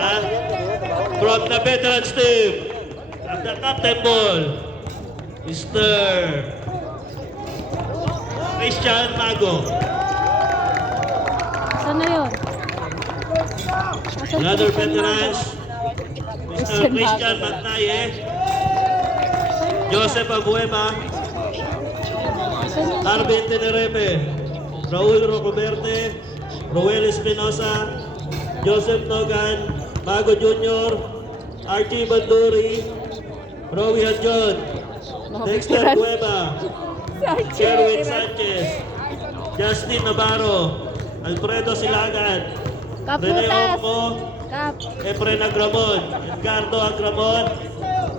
Ha? From the veterans team, at the captain ball, Mr. Christian Mago. Saan na yun? Another veterans, Mr. Christian Magnaye, Joseph Abuema, Arvin Tenerepe, Raul Rocoberte, Roel Espinosa, Joseph Nogan, Mago Jr., Archie Banduri, Rowie Hadjon, Dexter Cueva, Sherwin Sanchez, Justin Navarro, Alfredo Silagan, Rene Occo, Efren Agramon, Edgardo Agramon,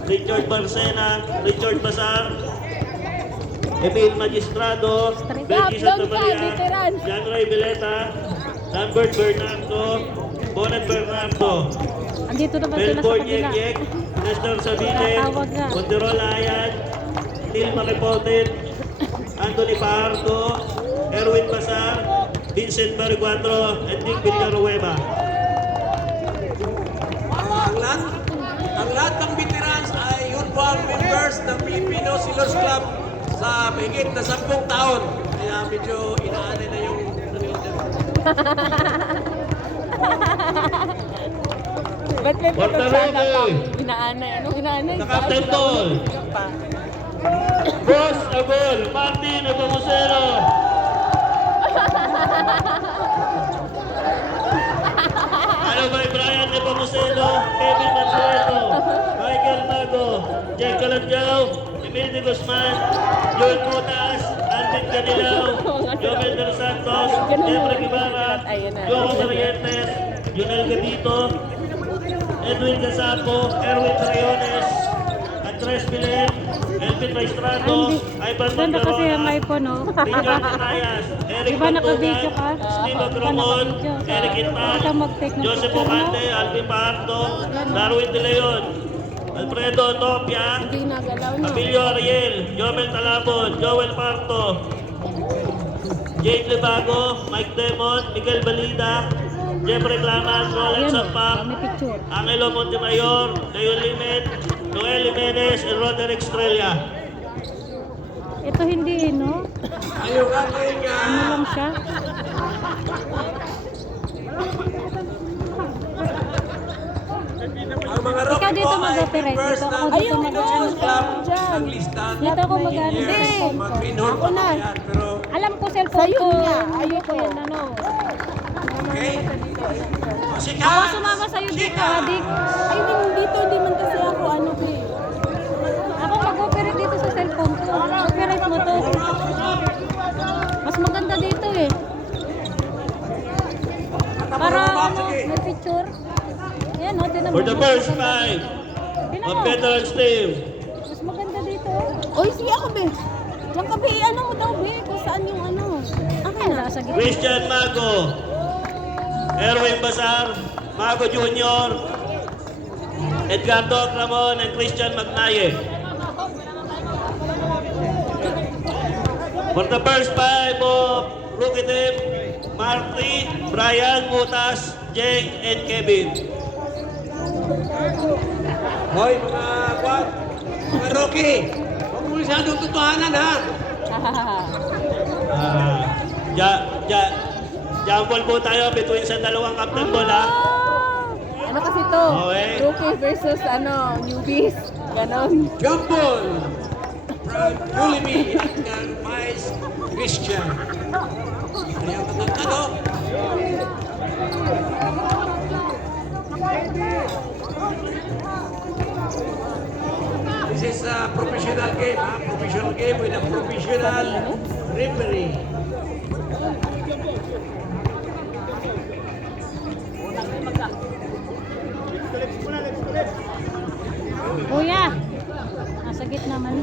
Richard Barcena, Richard Basar, Emil Magistrado, Becky Santa Maria, Jan Ray Vileta, Lambert Bernardo, Bonet Bernardo, Andito naman sila sa Melbourne kabila. Yek, Nestor Sabine, Tatawag nga. Monterola Ayan, Neil Makipotin, Anthony Pahardo, Erwin Basar, Vincent Bariguandro, and Nick Villarueva. Ang lahat ng veterans ay youthful members ng Filipino Sailors Club sa higit na 10 taon. Kaya medyo inaanay na yung Ba't may Puerto pagkasala Rico. pa? Inaanay. Anong inaanay? Sa captain ball, Boss Abol, Martin Epamusero, ano ba Brian Epamusero, Kevin Mansueto, Michael Mago, Jake Calanjao, Emil de Guzman, Joel Putas, Alvin Canilao, Joel Del Santos, Jeffrey Guevara, Jojo Sargentes, Junel Gatito, Edwin Gasapo, Erwin Rayones, Andres Pilen, Elvin Maestrado, Ivan Ganda kasi ang Bandarola, iPhone, no? Richard Anayas, Eric Diba naka-video ka? Bantugan, Steve Diba Agromon, naka-video? Eric Intan, Ikaw mag-take ng Joseph picture mo? Ocante, Alvin Pahardo, Darwin De Leon, Alfredo Topia, Hindi nagalaw na. Abilio Ariel, Jomel Talabon, Joel Parto, Jake Lebago, Mike Demon, Miguel Balida, Jeffrey Clamas, Roland Ayan, Sampak, may picture. Angelo Montemayor, Leon Limet, Noel Jimenez, and Roderick Estrella. Ito hindi, no? ayaw natin Ano lang siya? ang mga rock Ikaw dito po ay mag-operate. members Dito ng ako dito Sailors Club mag-ano. ang listahan. Dito ako mag-ano sa Yes, cellphone ko. mag-pinhole pa po yan, pero Alam ko cellphone ko. Ayoko yan, ano. okay. Sige, Ako sumama sa'yo dito, adik. Ay, dito hindi man kasi ako ano eh. Ako mag-operate dito sa cellphone ko. Operate mo to. Mas maganda dito eh. Para ano, may picture. Yan o, tinan mo. For the first five Tinan of mo. veterans team, Mas maganda dito. Oy, sige ako, be. Diyan ka, be. Ano mo daw, be? Kung saan yung ano. Akin na. Sa gitna. Christian Mago, Erwin Basar, Mago Jr., Edgardo Ramon, and Christian Magnaye. For the first five of rookie team, Marty, Brian, Mutas, Jake, and Kevin. hoy mga kwan, mga Rocky, huwag mo masyadong tutuhanan ha. Jambol po tayo between sa dalawang captain ball ha. Ano kasi to? Okay. Rookie versus ano, newbies. Ganon. Jambol from Ulimi ng Vice Christian. Kaya matangkado. This is a professional game, ha? Professional game with a professional referee. Kuya. Nasa gitna man.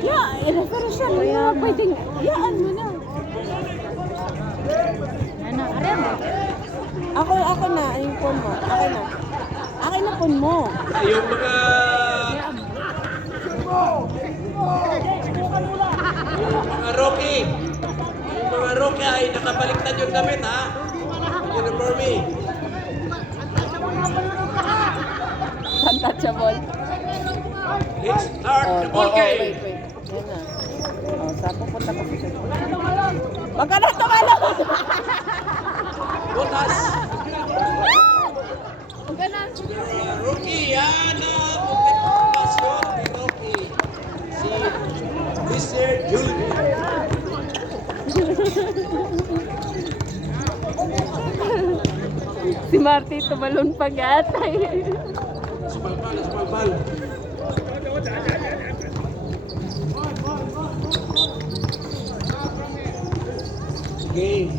Yeah, i-refer siya. Kaya pwedeng, yaan mo na. Ano, aram. Ako na, yung phone mo. Akin na. Akin na phone mo. Yung mga Rocky, yung mga Rocky ay nakabaliktad yung damit ha. Uniforme. untouchable. Let's start the ball game. Wait. Yan na. Saan pupunta ka sa cellphone? Wag ka na tumalon! Butas. Wag ka na. Rookie, yan na. Muntik pasyon ni Rookie. Si Mr. Julie. Si Marty tumalon pa gatay. Sumalpal. Game.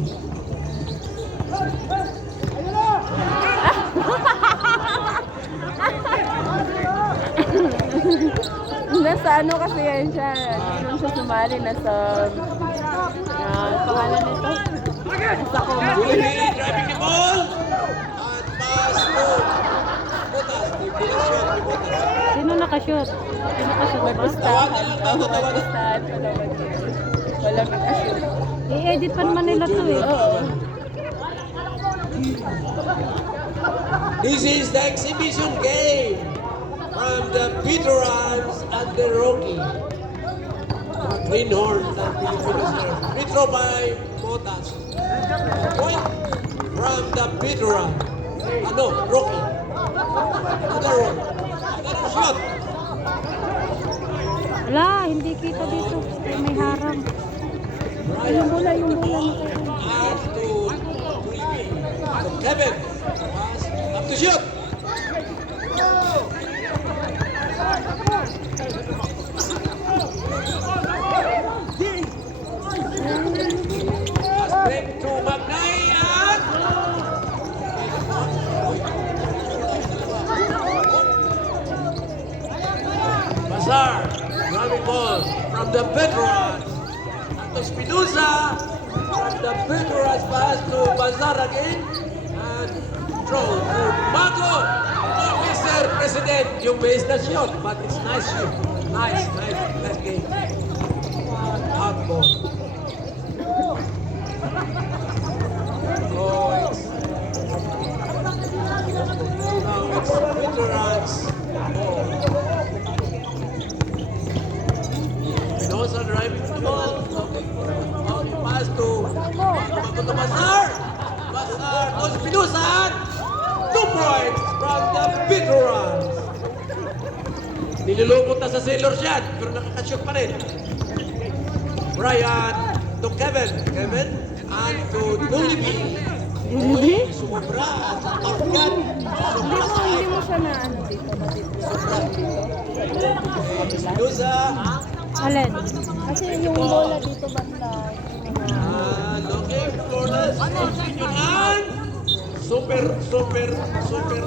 Nasa ano kasi yan siya. Doon siya sumali. Nasa... pangalan nito? Nasa Julie driving the ball. At pass to Butas. Division ni Butas. Sino nakashoot? Sino nakashoot ba? Pustahan. Pustahan pa naman yun. Walang nakashoot. I-edit pa naman nila to eh. Oo. This is the exhibition game from the veterans and the rookie. The Greenhorn ng Pilipinas. Free throw by Butas. Point from the veteran. Rookie. Another one. Another shot. Wala, hindi kita dito. May harang. Yung bola na kayo. Up to Kevin. Pass. Up to shoot. Pass break to Magnay at Bazar. Driving ball from the veterans. To Spinoza. From the veterans pass to Bazar again. And throw to Mago. Oh, Mr. President, yung base na shot, but it's nice shoot. Nice game. Out ball. Oh, now it's veterans. Spinoza driving the ball. Okay, pass to Bazar. Bazar to Spinoza. 2 points from the veterans. Nilulubot na sa sailors yan, pero nakakashoot pa rin. Brian to Kevin. Kevin and to Jollibee. Jollibee? Sumubra at pagkat. Hindi mo siya na ano dito. Spinoza. Alin? Kasi yung bola dito banda. Looking for the and super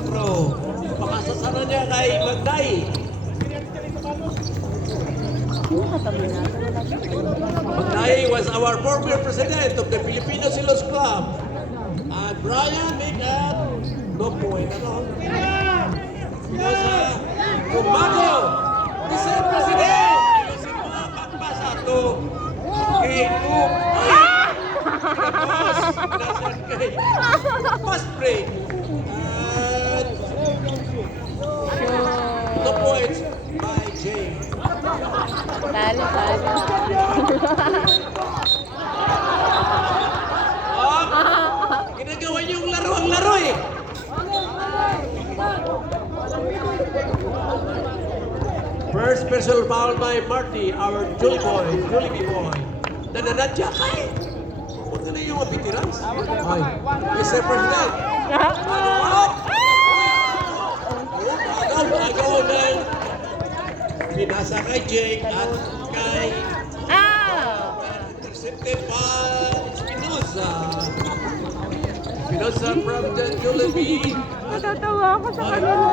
throw. Pakasasara niya kay Magday. Yung katabi natin. Magday was our former president of the Filipino Silos Club. And Brian make that no point at all. Spinoza, Kumago, Mr. President! Ayusin mo ang pagpasa to kay Luke. Tapos, kay fast break. And no points by Jay. Talo. Ginagawa niyong laro ang laro eh. First personal foul by Marty, our Jollibee boy. Nananadya ka eh. Huwag na yung mga veterans. Ay, Mr. President. Ano? Agaw na pinasa kay Jake at kay intercepted by Spinoza. Spinoza from the Jollibee. Natatawa ako sa kanila.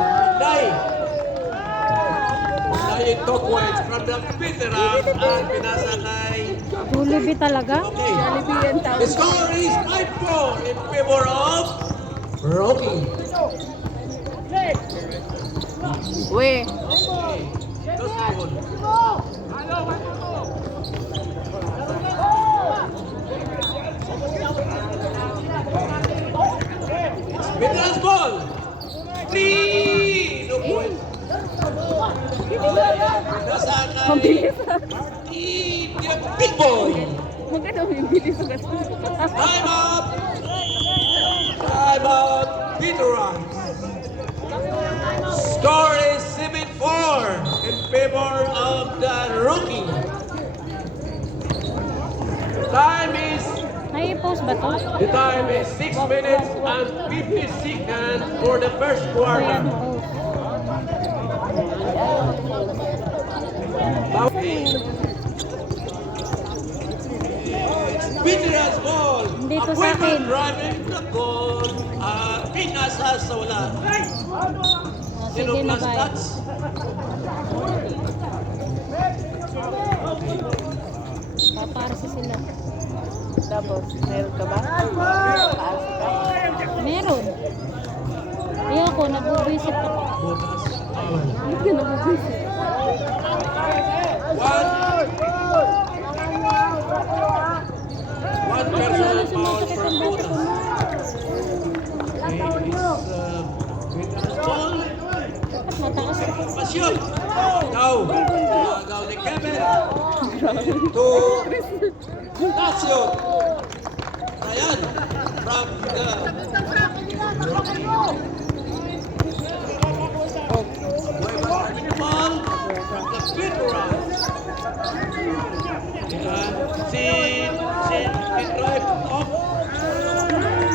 Dahil 2 points from the veterans at pinasa kay Jollibee talaga? Okay. Jollibee ang tawag. The score is 5-4 in favor of Rocky. We. Veterans ball. 3. No point. Nasakay. Mabilis. Martin, the big boy. Magkano mabilis sa gastos? Time out. Time out. Peter Ryan. Score is 7-4 in favor of the rookie. Time is Ay, post ba to? The time is 6 minutes and 50 seconds for the first Ayan, quarter. post. Veterans ball. Dito sa Abueva akin. driving the goal. Pinasa sa wala. Oh, Sino sige na plus ba? touch? Paparsa sila. Tapos, meron ka ba? Paas ka? Meron. Ayoko, nabubisit ako. Bukas. Hindi nabubisit. One personal foul from Butas. Veterans ball. Mataas ako. Pasyon. Go. Go ni Kevin. To Tasio. Ayan. From the ball from the Petrus. Si drive off.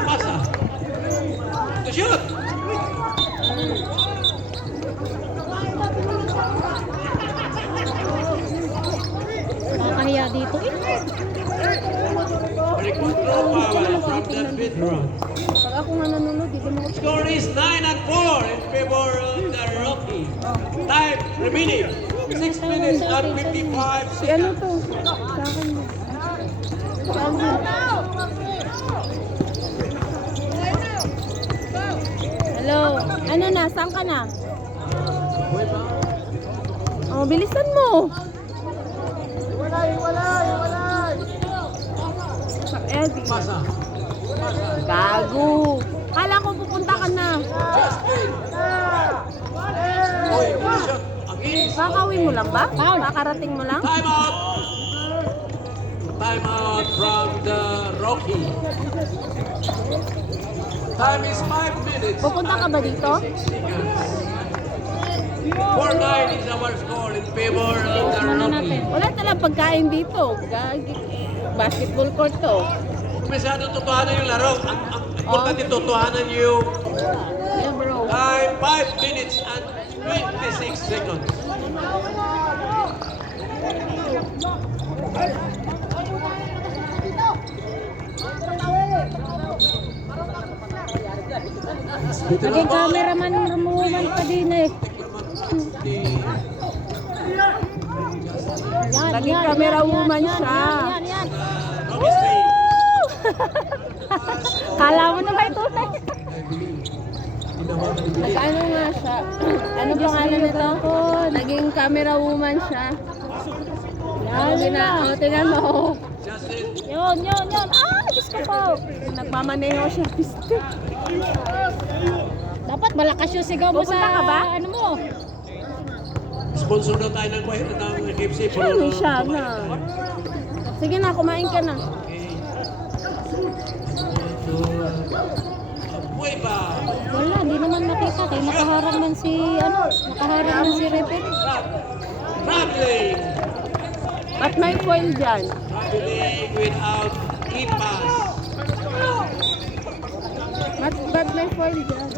Pasa. To shoot. Nakakahiya dito eh. Control power from the Petrus. Pag ako nga nanonood, di mo Score is 9-4 in favor of the Rocky. Time remaining 6 minutes and 55 Si ano seconds. to? Sa akin mo. Saan mo? Hello? Ano na? Saan ka na? Oh, bilisan mo. Eddie. Pasa. Gago. Kala ko pupunta ka na. Justin. Oy, shot. Against. Kakawin mo lang ba? Foul. Kakarating mo lang? Time out. Time out from the Rocky. Time is 5 minutes. Pupunta ka ba and dito? 56 seconds. 4-9 is our score in favor of the Muna Rocky. natin. Wala talang pagkain dito. Gagi. Basketball court to. Masyado totohanan yung laro. Ang importante totohanan yung Yeah, bro. time 5 minutes and 26 seconds. Naging cameraman rumuman pa din eh. Yan, Naging yan, camera yan, woman yan, siya. Yan, yan, yan. Rocky State. Kala mo na ba ito? Nag-ano nga siya? Ano pangalan nito? Naging camera woman siya. Ano Yan, tingnan mo. Justin. Yun, yun, yun. Ah, Diyos ko po. Nagmamaneho siya. Piste. Dapat malakas yung sigaw mo Pupunta sa ka ba? ano mo. Sponsor daw tayo ng KFC. Ano siya na? Sige na, kumain ka na. Bueba. Wala, hindi naman nakita. Kaya nakaharap man si, nakaharap man si Repet. Traveling. At may foil dyan. Traveling without e-pass. Ba't may foil dyan?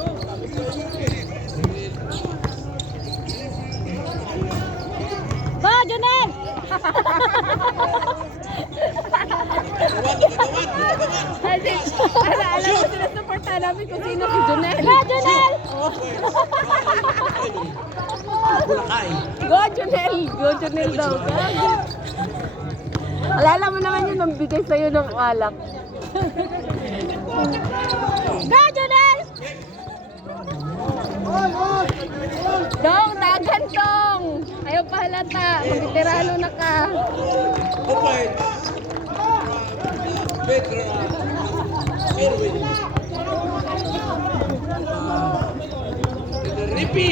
Ba, Junel! Alam mo, sinusuportahan namin kung sino si Junel. Ba, Junel! Bulakay. Go, Junel! Go, Junel daw. Go. Alala mo naman yun, nang bigay sa'yo ng alak. Ba, Junel! Dong, dagan tong! Ayaw pa halata. Magtirano na ka. Open. Petra. Erwin. Rippy.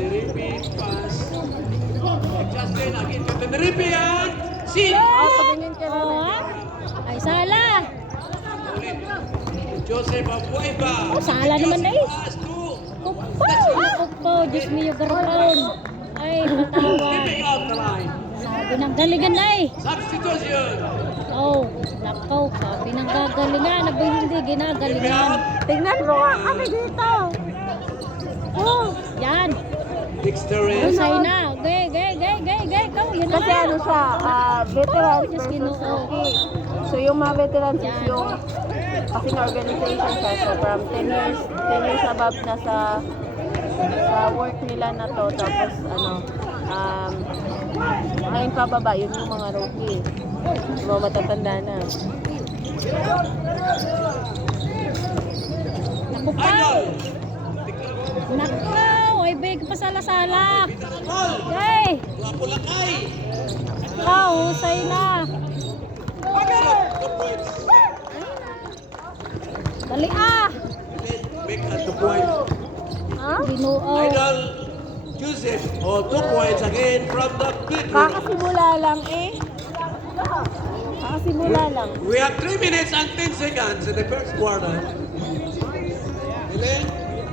Tenerife pass. Justin again to Tenerife and see. Patingin ka Oo, na. ha? Ay, sala. Ulit. Joseph Abueva. Sala naman na eh. Pass to Kupo, Diyos mio, garapon. Ay, patawad. keeping out the line. Sabi ng galingan na eh. Substitution. Oh, nakaw, sabi ng gagalingan. Aba hindi, Keeping ginagalingan. out. Tingnan mo nga kami dito. Oh, yan. Dexterous. Usay na. Gay. Ikaw, yun na. Kasi ano siya, veterans Diyos versus Ginoo. rookie. So yung mga veterans is Yan. yung kasi na organization siya. So from 10 years above na sa work nila na to. Tapos ano, ayun pababa, yun yung mga rookie. Yung mga matatanda na. Nakupaw. Nakaw. Ay, big pa sala-sala. Ball. Gay. Guwapo lakay. Ikaw, usay na. Good points. Dali ah. Make at 2 points. Ha? Ginoo. Idol Joseph. 2 points again from the bedroom. Kakasimula lang eh. Kakasimula lang. We have 3 minutes and 10 seconds in the first quarter. Helen,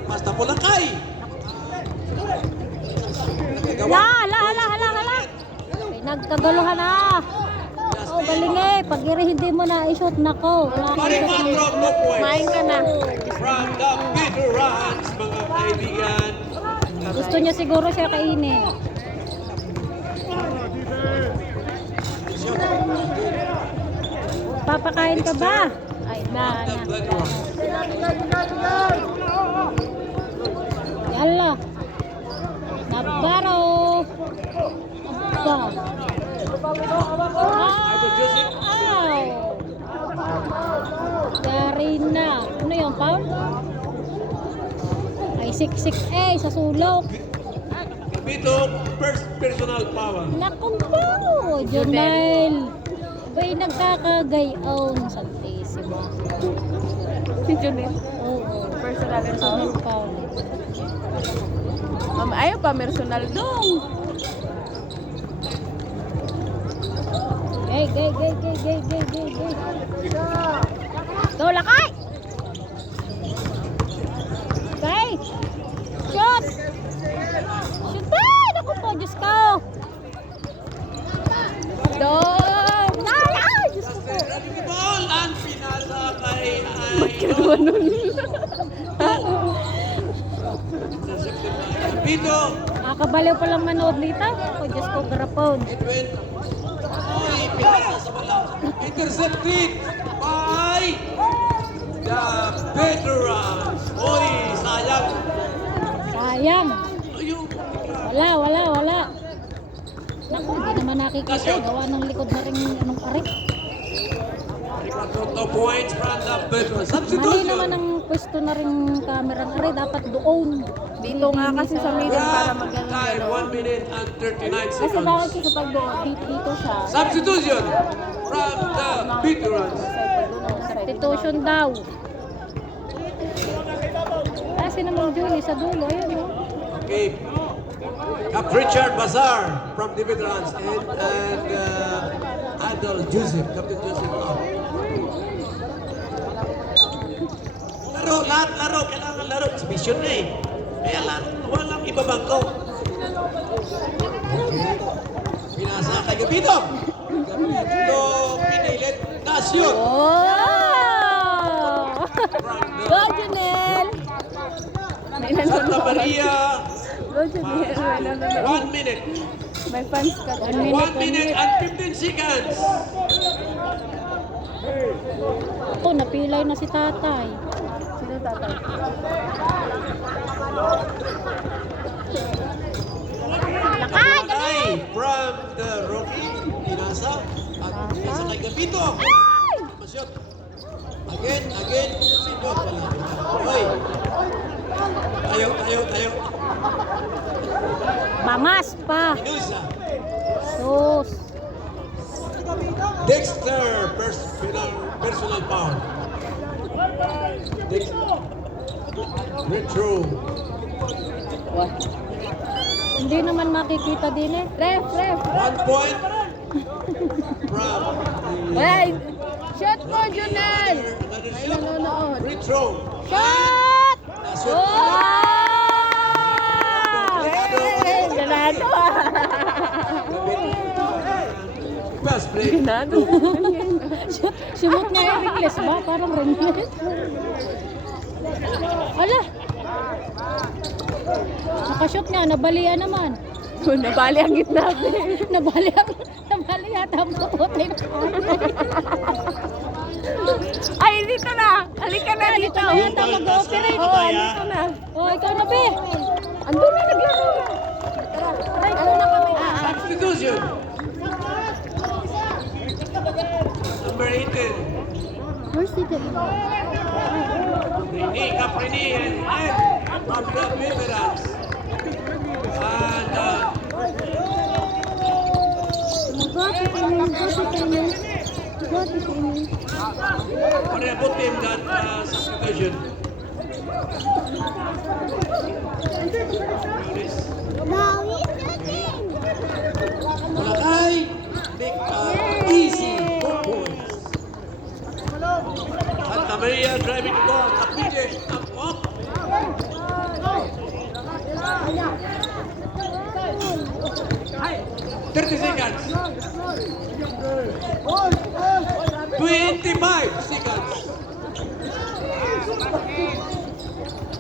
basta po lakay. Hala. Ay, nagkagaluhan na. Oh, galing eh. Pag hindi mo na i-shoot, nako. Wala ka Pare na. 4, 2 points. Kumain ka na. From the veterans, mga kaibigan. Gusto niya siguro siya kainin. Papakain ka ba? Ay, na. The veterans. Yalla. Nabbaro. Abba. Idol Joseph. Ow. Garina. Ano yung foul? Ay, siksik sa sulok. Kapito, first personal power. Naku po, Jonel. Ba'y nagkakagayon, Santissima. Si Junel. Oo. Personal Personal foul. foul. Ayaw pa, personal dong. Gay. Go, lakay! Gay! Shoot! Shoot! Ay! Naku po, Diyos ko! Dong! Ay! Diyos ko po! Running ball and pinasa kay Kapito. Nakakabaliw palang manood dito. Ako, Diyos ko, garapon. Edwin. Uy, pinasa sa wala. Intercepted by the veterans. Uy, sayang. Sayang. Ayun. Wala. Naku, hindi naman nakikita. Gawa ng likod na rin anong arik. 2 points from the veterans. Mali Substitution. naman ang pwesto na rin camera ng arik. Dapat doon. Dito nga kasi sa middle para Time, maganda. 1 minute and 39 Kasi bakit seconds. siya sa pagbuo? Dito siya. Substitution from the veterans. Substitution daw. Kasi naman Julie sa dulo. Ayun o. Okay. Cap Richard Bazar from the veterans and Idol Joseph, Captain Joseph. Lahat laro, kailangan laro. Exhibition na eh. Kaya walang ibabangko. Pinasa kay Gabito. Gabito pinilit. Nasyon. Oh! Go, Junel! Santa Maria. Go, Junel! 1 minute. May fans ka. 1 minute and 15 seconds. Ako, napilay na si tatay. Sino tatay? Lakay from the rookie. Pinasa. At pinasa kay Gabito. Masyot. Again. Sindot pala. Hoy. Tayo. Bangas pa. Pinusa. Sus. Dexter, personal foul. Retro. Hindi naman makikita din eh. Ref, ref. 1 point from the Hey! Shot mo, Junel! another Ay, shot. nanonood. Free throw. Shot! Last shot. Hey! Ganado ah! Fast break. Ganado. Simot niya yung English ba? Parang ringlet. Ala! Nakashoot nga, nabalian naman. Nabali ang gitna. Nabali yata ang puputin. Ay, dito na! Halika na dito! Dito na yata mag-ooperate. Oo, dito na. Oh, ikaw na, Be. Andun na, naglaro na. Ay, ano na kami? Substitution. Number 18. Where's the Rini, Caprini, and from the veterans. And Korea put him that substitution. Malakay, make easy 4 points. Santa Maria driving the ball, Capite, up. 30 seconds. 25 seconds.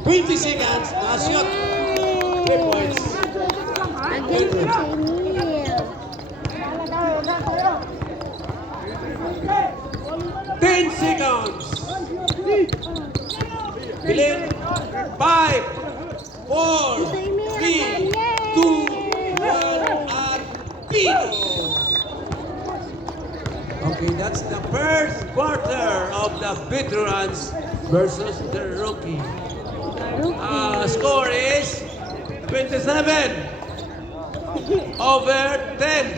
20 seconds. Last shot. 3 points. Veteran. 10 seconds. Bilin. 5, 4, 3, 2, 1, and Pino. Okay, that's the first quarter of the veterans versus the rookie. Score is 27 over 10.